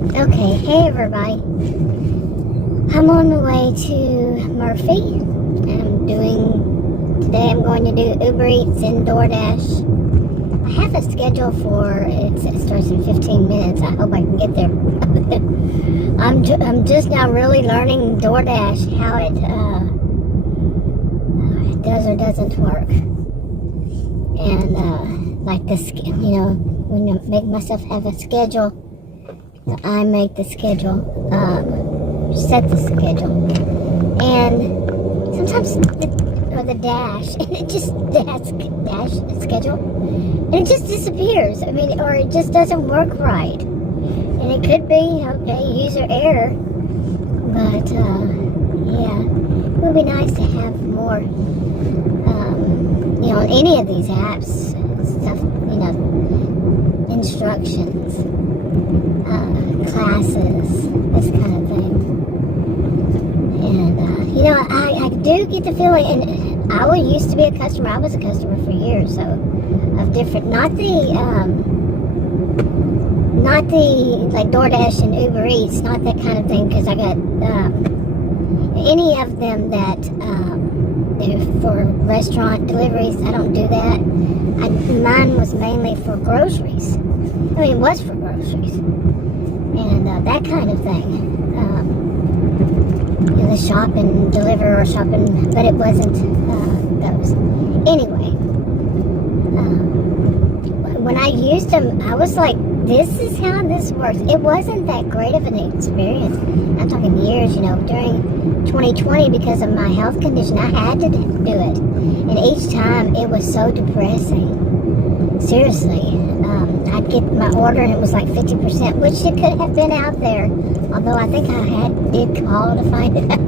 Okay, hey everybody. I'm on my way to Murphy. Today I'm going to do Uber Eats and Doordash. I have a schedule for, it starts in 15 minutes. I hope I can get there. I'm just now really learning Doordash, how it does or doesn't work. And like this, when I make myself have a schedule, I make the schedule, set the schedule, and sometimes the dash, and it just dash schedule, and it just disappears. Or it just doesn't work right, and it could be user error. But yeah, it would be nice to have more, on any of these apps, stuff, instructions. Classes, this kind of thing. And I do get the feeling, and I used to be a customer. I was a customer for years, so of different, not the like DoorDash and Uber Eats, not that kind of thing, because I got any of them that for restaurant deliveries. I don't do that. Mine was mainly for groceries. It was for groceries. And that kind of thing. The shop and deliver or shopping, but it wasn't those. Anyway, when I used them, I was like, this is how this works. It wasn't that great of an experience. I'm talking years, during 2020, because of my health condition, I had to do it. And each time it was so depressing. Seriously. I'd get my order and it was like 50%, which it could have been out there. Although I think I did call to find it out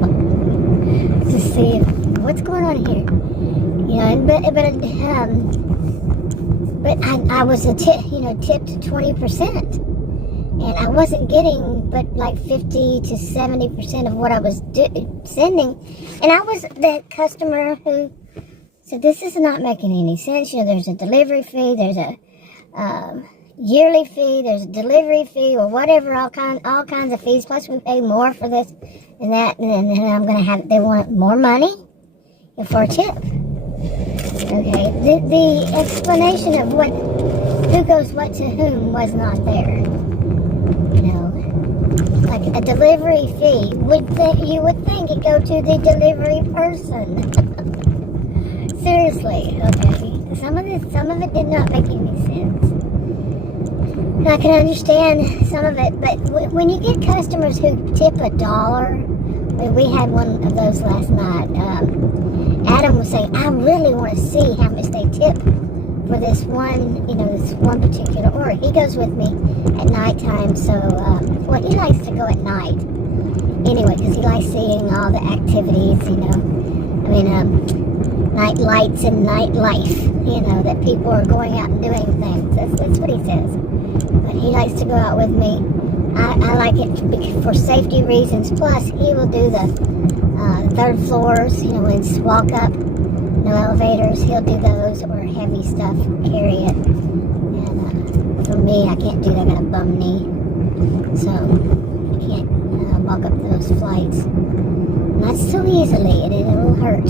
to see what's going on here. But I was tipped 20%, and I wasn't getting but like 50 to 70% of what I was sending, and I was the customer who said, this is not making any sense. There's a delivery fee, there's a yearly fee, there's a delivery fee, or whatever, all kinds of fees, plus we pay more for this and that, and then they want more money for a tip. Okay, the explanation of who goes what to whom was not there. Like a delivery fee, you would think it go to the delivery person. Seriously, okay. Some of it did not make any sense. I can understand some of it, but when you get customers who tip $1, we had one of those last night. Adam was saying, I really want to see how much they tip for this one particular order. He goes with me at nighttime, so he likes to go at night anyway, because he likes seeing all the activities, night lights and night life, that people are going out and doing things. That's what he says. But he likes to go out with me. I like it for safety reasons. Plus, he will do the third floors, when it's walk up, no elevators. He'll do those, or heavy stuff, carry it. And for me, I can't do that. I got a bum knee, so I can't walk up those flights. Not so easily, and it will hurt.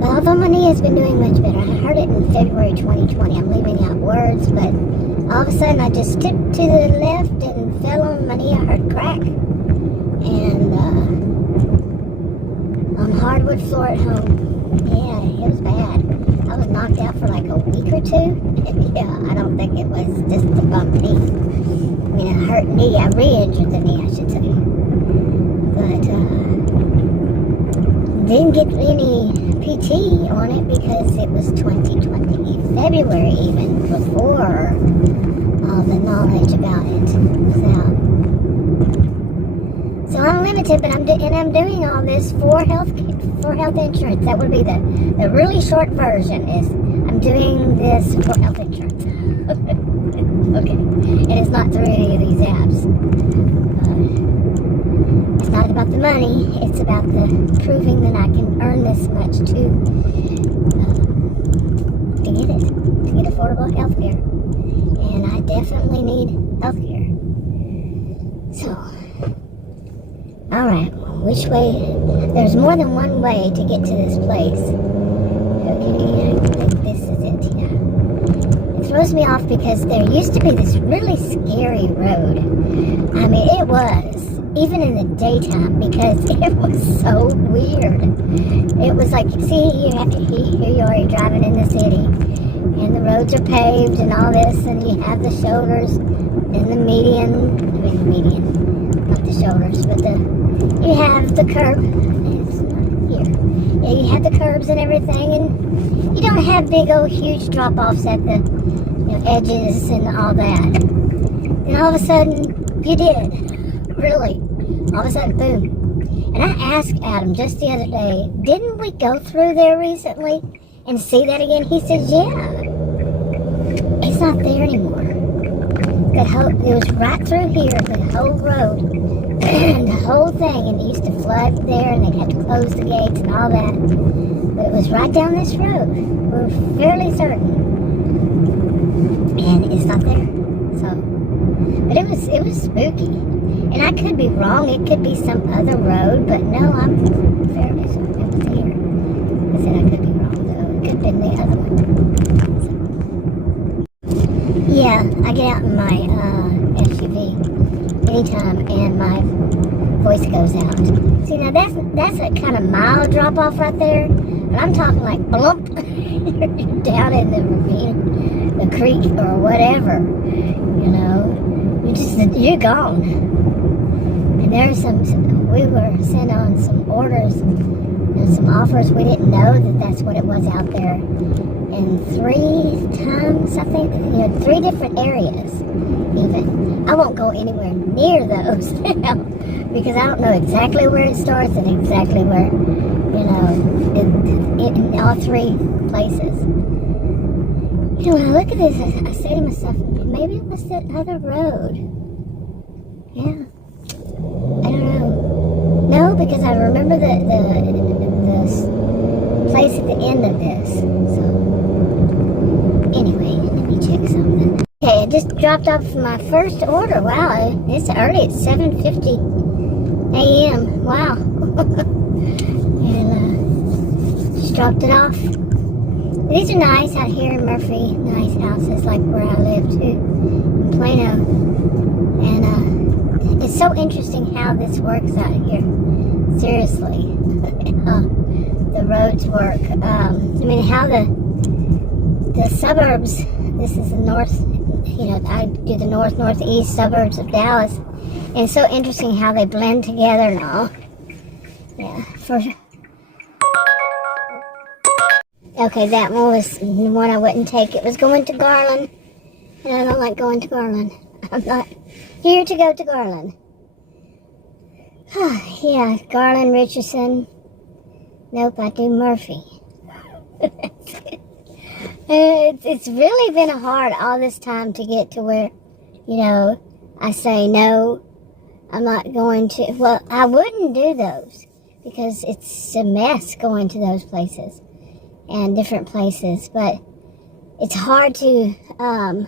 But although my knee has been doing much better, I heard it in February 2020. I'm leaving out words, but all of a sudden I just tipped to the left and fell on my knee. I heard crack. And on hardwood floor at home. Yeah, it was bad. I was knocked out for like a week or two. Yeah, I don't think it was just the bump knee. A hurt knee. I re-injured the knee, I should say. But didn't get any PT on it because it was 2020, February even, before all the knowledge about it was out. So I'm limited, but I'm doing all this for health insurance. That would be the really short version. Is I'm doing this for health insurance. Okay, and it's not through any of these apps. It's not about the money. It's about the proving that I can earn this much to get affordable health care. And I definitely need health care. Alright, which way? There's more than one way to get to this place. Okay, I think this is it, yeah. It throws me off because there used to be this really scary road. I mean, it was, even in the daytime, because it was so weird. It was like, see, here you are, you're driving in the city, and the roads are paved and all this, and you have the shoulders and the median, not the shoulders, but you have the curb. It's not here. Yeah, you have the curbs and everything, and you don't have big old huge drop-offs at the edges and all that. And all of a sudden, you did. Really. All of a sudden, boom. And I asked Adam just the other day, didn't we go through there recently and see that again? He said, yeah. It's not there anymore. It was right through here, the whole road, and the whole thing, and it used to flood there, and they'd have to close the gates and all that. But it was right down this road. We're fairly certain. And it's not there. So, but it was spooky. And I could be wrong. It could be some other road, but no, I'm fairly certain it was here. I said I could be wrong, though. It could have been the other one. So, yeah, I get out in my SUV anytime, and my voice goes out. See, now that's a kind of mild drop off right there, but I'm talking like blump down in the ravine, the creek, or whatever. You're gone. And there's we were sent on some orders and some offers. We didn't know that that's what it was out there. And 3 times, I think, 3 different areas, even. I won't go anywhere near those now, because I don't know exactly where it starts and exactly where, in all 3 places. When I look at this, I say to myself, maybe it was that other road. Yeah. I don't know. No, because I remember the place at the end of this. So, anyway, let me check something. Okay, I just dropped off my first order. Wow, it's early. It's 7:50 a.m. Wow. And just dropped it off. These are nice out here in Murphy. Nice houses like where I live too, in Plano. And it's so interesting how this works out here. Seriously. The roads work. How the suburbs, this is the north, I do the northeast suburbs of Dallas. And it's so interesting how they blend together and all. Yeah, for sure. Okay, that one was the one I wouldn't take. It was going to Garland, and I don't like going to Garland. I'm not here to go to Garland. Yeah, Garland, Richardson. Nope, I do Murphy. It's really been hard all this time to get to where, I say no, I'm not going to. Well, I wouldn't do those because it's a mess going to those places. And different places, but it's hard to, all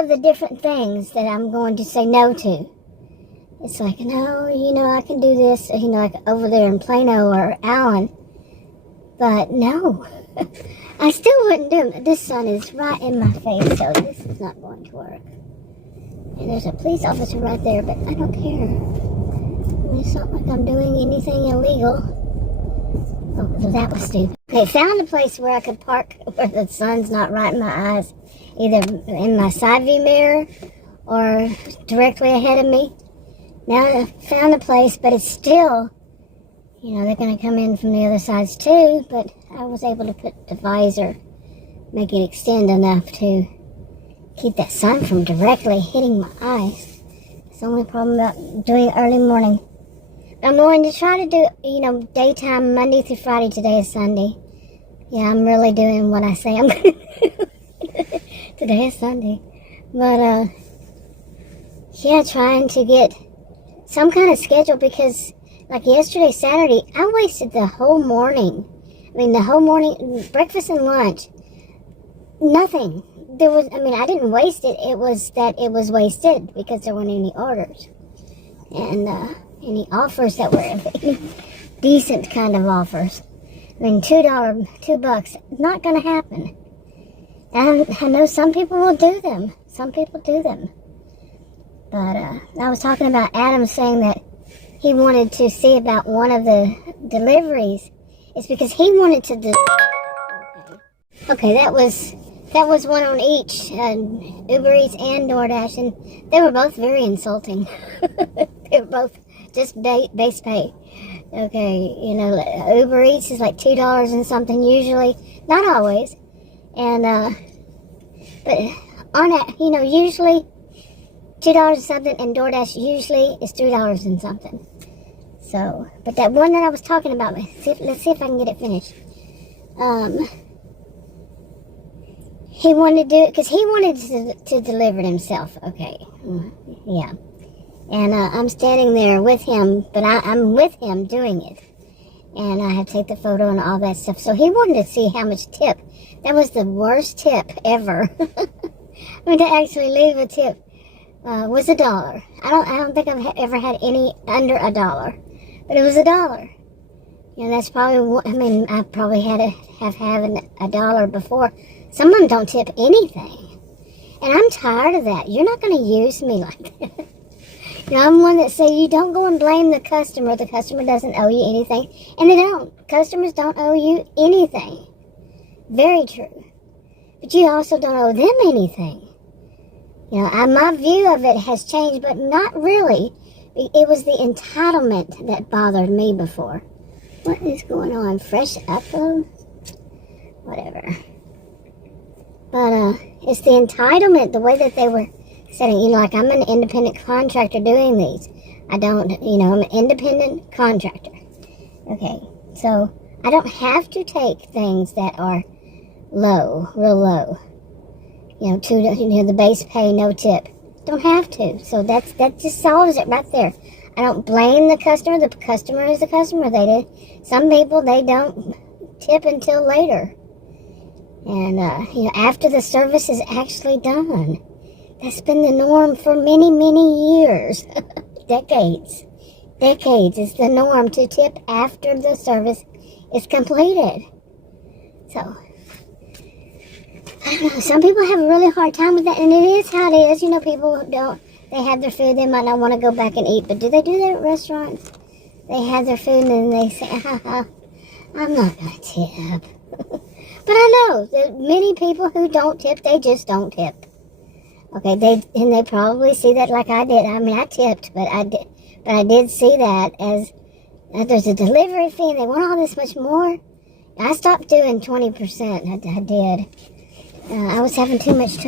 of the different things that I'm going to say no to. It's like, no, I can do this, like over there in Plano or Allen, but no, I still wouldn't do it. This sun is right in my face, so this is not going to work. And there's a police officer right there, but I don't care. It's not like I'm doing anything illegal. Oh, that was stupid. Okay, found a place where I could park where the sun's not right in my eyes, either in my side view mirror or directly ahead of me. Now I found a place, but it's still, they're going to come in from the other sides too, but I was able to put the visor, make it extend enough to keep that sun from directly hitting my eyes. It's the only problem about doing it early morning. I'm going to try to do, daytime Monday through Friday. Today is Sunday. Yeah, I'm really doing what I say I'm going to do. Today is Sunday. But, yeah, trying to get some kind of schedule because, like yesterday, Saturday, I wasted the whole morning. The whole morning, breakfast and lunch. Nothing. I didn't waste it. It was that it was wasted because there weren't any orders. And, any offers that were decent kind of offers. I mean, $2, not going to happen. And I know some people will do them. Some people do them. But I was talking about Adam saying that he wanted to see about one of the deliveries. It's because he wanted to Okay, that was one on each, Uber Eats and DoorDash, and they were both very insulting. They were both just base pay. Okay, you know, Uber Eats is like $2 and something usually, not always, and but on it, you know, usually $2 and something, and DoorDash usually is $3 and something. So, but that one that I was talking about, let's see if I can get it finished. He wanted to do it because he wanted to deliver it himself. Okay, yeah. And I'm standing there with him, but I'm with him doing it. And I have to take the photo and all that stuff. So he wanted to see how much tip. That was the worst tip ever. I mean, to actually leave a tip was $1. I don't think I've ever had any under $1. But it was $1. You know, that's probably, I mean, I probably have $1 before. Some of them don't tip anything. And I'm tired of that. You're not going to use me like that. You know, I'm one that say you don't go and blame the customer. The customer doesn't owe you anything. And they don't. Customers don't owe you anything. Very true. But you also don't owe them anything. You know, my view of it has changed, but not really. It was the entitlement that bothered me before. What is going on? Fresh upload? Whatever. But it's the entitlement, the way that they were setting, you know, like I'm an independent contractor doing these. I don't, you know, I'm an independent contractor. Okay, so I don't have to take things that are low, real low. You know, the base pay, no tip. Don't have to. So that just solves it right there. I don't blame the customer. The customer is the customer. Some people, they don't tip until later. And, you know, after the service is actually done. That's been the norm for many, many years. Decades. Decades is the norm to tip after the service is completed. So, I don't know. Some people have a really hard time with that. And it is how it is. You know, people they have their food. They might not want to go back and eat. But do they do that at restaurants? They have their food and then they say, I'm not going to tip. But I know that many people who don't tip, they just don't tip. Okay, they probably see that like I did. I mean, I tipped, but I did see that as there's a delivery fee and they want all this much more. I stopped doing 20%. I did. I was having too much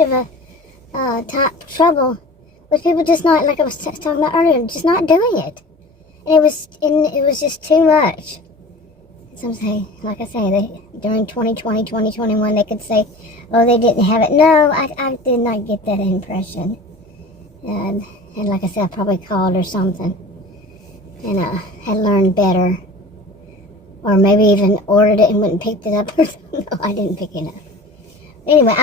of a trouble with people just not, like I was talking about earlier, just not doing it. And it was just too much. Some say, like I say, during 2020, 2021, they could say, oh, they didn't have it. No, I did not get that impression. And like I said, I probably called or something. And had learned better. Or maybe even ordered it and went and picked it up or something. No, I didn't pick it up. Anyway,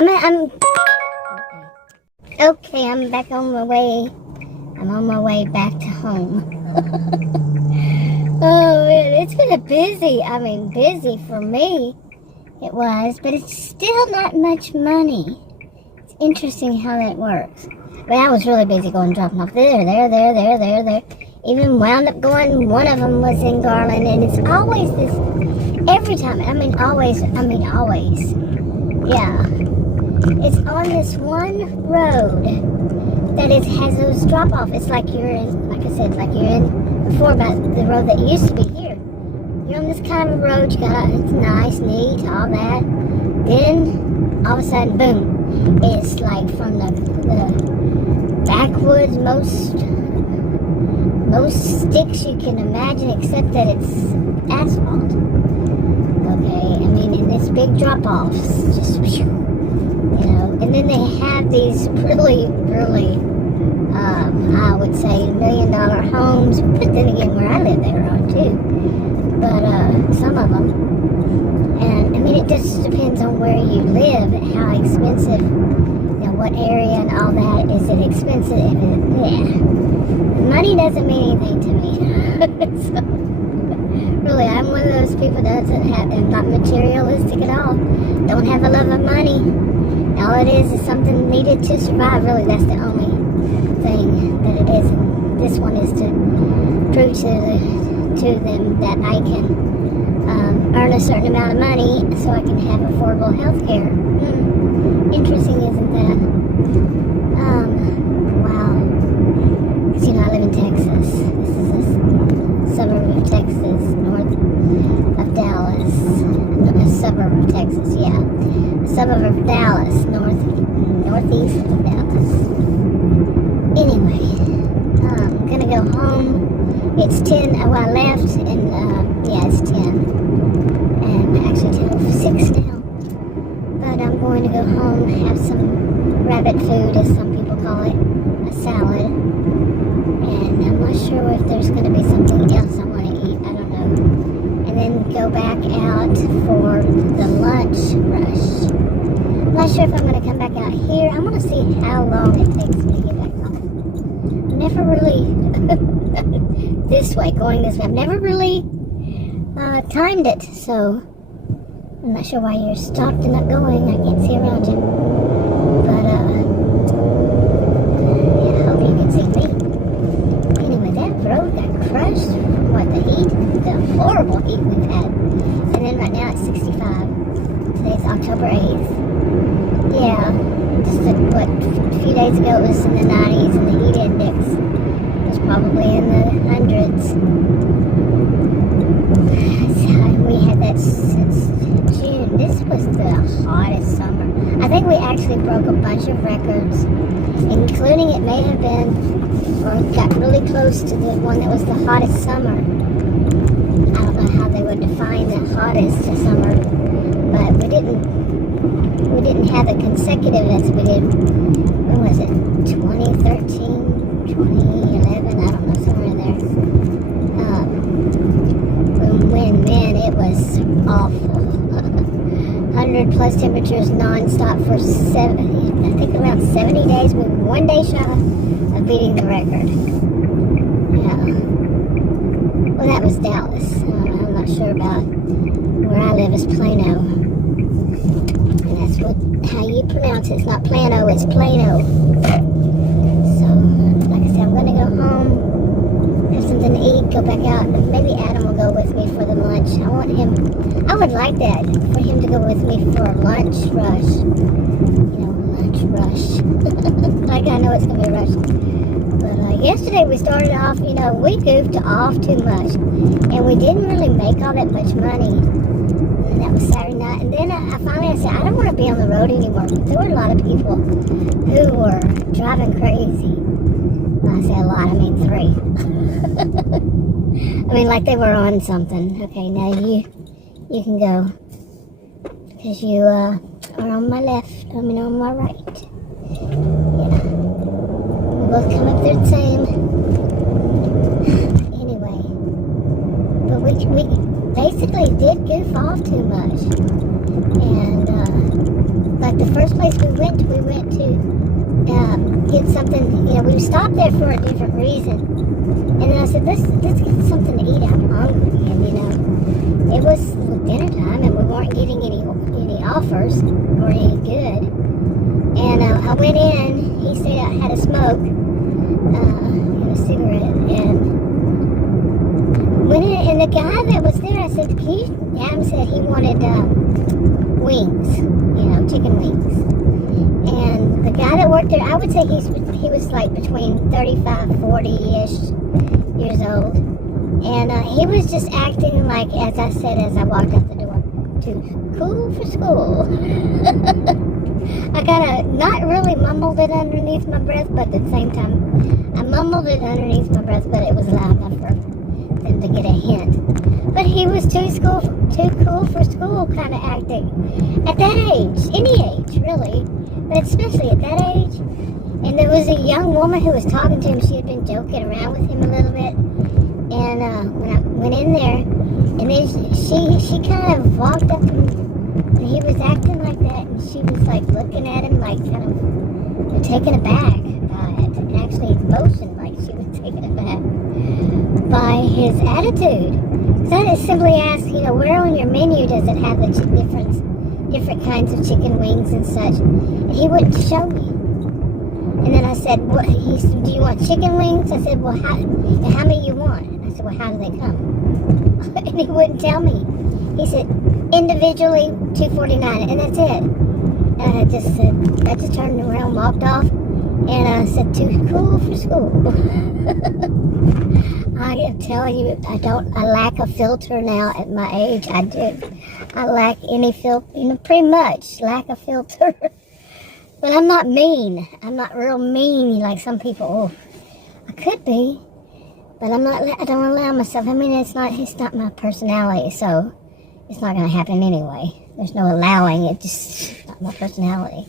okay, I'm back on my way. I'm on my way back to home. Oh man, it's been busy for me. It was, but it's still not much money. It's interesting how that works. But I was really busy dropping off there. Even wound up going, one of them was in Garland, and it's always this, every time, always. Yeah. It's on this one road that has those drop-off. It's like you're in, like I said, like you're in before about the road that used to be here. You're on this kind of road, it's nice, neat, all that. Then, all of a sudden, boom. It's like from the backwoods, most sticks you can imagine, except that it's asphalt. Okay, and it's big drop-offs, just, and then they have these really, I would say $1 million homes, but then again, where I live, there are too, but some of them, and it just depends on where you live and how expensive, what area and all that. Is it expensive? Yeah. Money doesn't mean anything to me. So, really, I'm one of those people that am not materialistic at all. Don't have a love of money. All it is something needed to survive. Really, that's the only thing that it is. And this one is to prove to them that I can earn a certain amount of money so I can have affordable health care. Interesting, isn't that? Wow. Because, I live in Texas. This is a suburb of Texas, north of Dallas. A suburb of Texas, yeah. A suburb of Dallas, northeast of Dallas. Anyway, I'm going to go home. It's 10, I left, and, it's 10. And actually 10:06 now. But I'm going to go home and have some rabbit food, as some people call it, a salad. And I'm not sure if there's going to be something else I want to eat. I don't know. And then go back out for the lunch rush. I'm not sure if I'm going to come back out here. I'm going to see how long it takes me to get back home. I've never really, this way, going this way, I've never really timed it, so I'm not sure why you're stopped and not going. I can't see around you. But, I hope you can see me. Anyway, that road got crushed from the heat, the horrible heat we've had. And then right now it's 65. Today's October 8th. Yeah, just a few days ago it was in the 90s, and the heat index was probably in the hundreds. We had that since June. This was the hottest summer. I think we actually broke a bunch of records, including it may have been, or got really close to the one that was the hottest summer. I don't know how they would define the hottest summer, but we didn't have it consecutive as we did. When was it? 2013, 2011, I don't know, somewhere in there. Man, it was awful. 100 plus temperatures non-stop for I think around 70 days. We were one day shy of beating the record. Yeah. Well, that was Dallas. I'm not sure about where I live is Plano. And that's how you pronounce it. It's not Plano, it's Plano. So, like I said, I'm going to go home, have something to eat, go back out. Maybe Adam will go with me for the lunch. I would like that, for him to go with me for a lunch rush. Lunch rush. Like, I know it's going to be a rush. But yesterday we started off, we goofed off too much. And we didn't really make all that much money. And that was Saturday night. And then I finally said, I don't want to be on the road anymore. There were a lot of people who were driving crazy. When I say a lot, I mean 3. I mean, like they were on something. Okay, now you can go. Because you are on my left. I mean, on my right. Yeah. We both come up there the same. Anyway. But we basically did goof off too much. And, like the first place we went to get something, we stopped there for a different reason. And then I said, let's get something to eat. I'm hungry. And, it was dinner time and we weren't getting any offers or any good. And I went in, he said I had a smoke, a cigarette, and went in, and the guy that was there, I said, Adam said he wanted wings, chicken wings. And the guy that worked there, I would say he was like between 35, 40-ish years old. And he was just acting like, as I said as I walked out the door, too cool for school. I kind of not really mumbled it underneath my breath, but at the same time, I mumbled it underneath my breath, but it was loud enough for them to get a hint. But he was too cool for school kind of acting. At that age, any age, really, but especially at that age. And there was a young woman who was talking to him. She had been joking around with him a little bit. And when I went in there, and then she kind of walked up and he was acting like that, and she was like looking at him like kind of taken aback by it. And actually motioned like she was taken aback by his attitude. So I just simply asked, where on your menu does it have the different kinds of chicken wings and such? And he wouldn't show me. And then I said, he said, do you want chicken wings? I said, well, how many you want? I said, well, how do they come? And he wouldn't tell me. He said, individually, $2.49, and that's it. And I just turned around, walked off, and I said, too cool for school. I am telling you, I lack a filter now at my age. I do. I lack any filter, pretty much lack a filter. But I'm not mean. I'm not real mean like some people. Oh, I could be, but I'm not. I don't allow myself. I mean, it's not my personality, so it's not going to happen anyway. There's no allowing it. Just not my personality.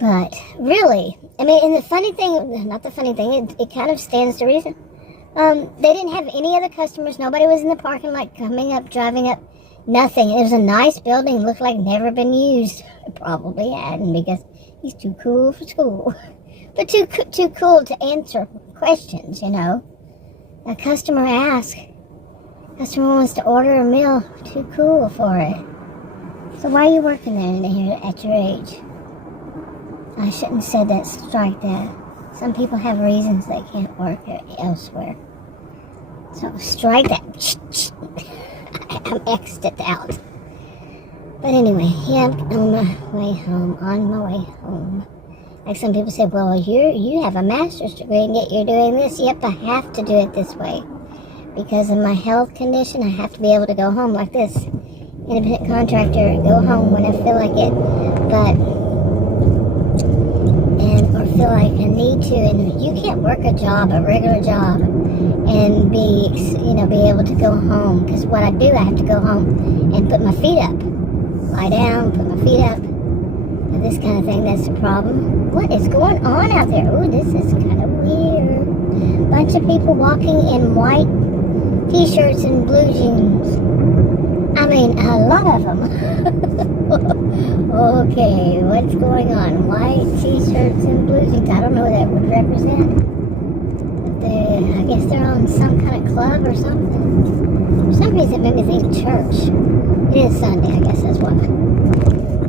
But really, I mean, and the funny thing, not the funny thing, it kind of stands to reason. They didn't have any other customers. Nobody was in the parking lot coming up, driving up. Nothing. It was a nice building. Looked like never been used. It probably hadn't because he's too cool for school. But too cool to answer questions, A customer asks. Customer wants to order a meal. Too cool for it. So why are you working there here at your age? I shouldn't have said that. Strike that. Some people have reasons they can't work elsewhere. So strike that. I'm X'd it out. But anyway, yeah, I'm on my way home. Like some people say, well, you have a master's degree and yet you're doing this. Yep, I have to do it this way. Because of my health condition, I have to be able to go home like this. Independent contractor, go home when I feel like it. Or feel like I need to. And you can't work a regular job, and be able to go home. Because what I do, I have to go home and put my feet up. Lie down, put my feet up. And this kind of thing, that's the problem. What is going on out there? Ooh, this is kind of weird. Bunch of people walking in white t-shirts and blue jeans. I mean, a lot of them. Okay, what's going on? White t-shirts and blue jeans. I don't know what that would represent. I guess they're on some kind of club or something. For some reason, it made me think church. It is Sunday, I guess that's why.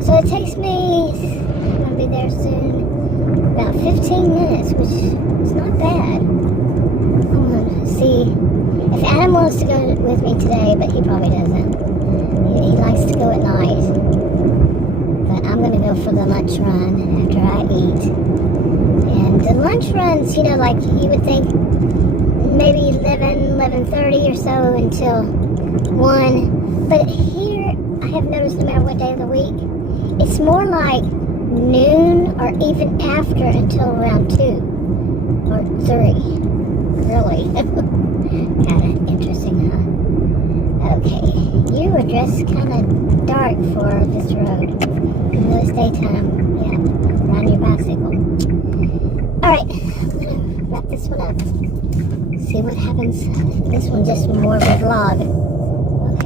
So it takes me, I'm going to be there soon, about 15 minutes, which is not bad. I'm going to see if Adam wants to go with me today, but he probably doesn't. He likes to go at night. But I'm going to go for the lunch run after I eat. And the lunch runs, like you would think, maybe 11:30 or so until 1. But here, I have noticed no matter what day of the week, it's more like noon or even after until around 2 or 3. Really. Kind of interesting, huh? Okay. You were dressed kind of dark for this road. Even though it's daytime. Yeah. Ride your bicycle. Alright. I'm going to wrap this one up. See what happens. This one's just more of a vlog.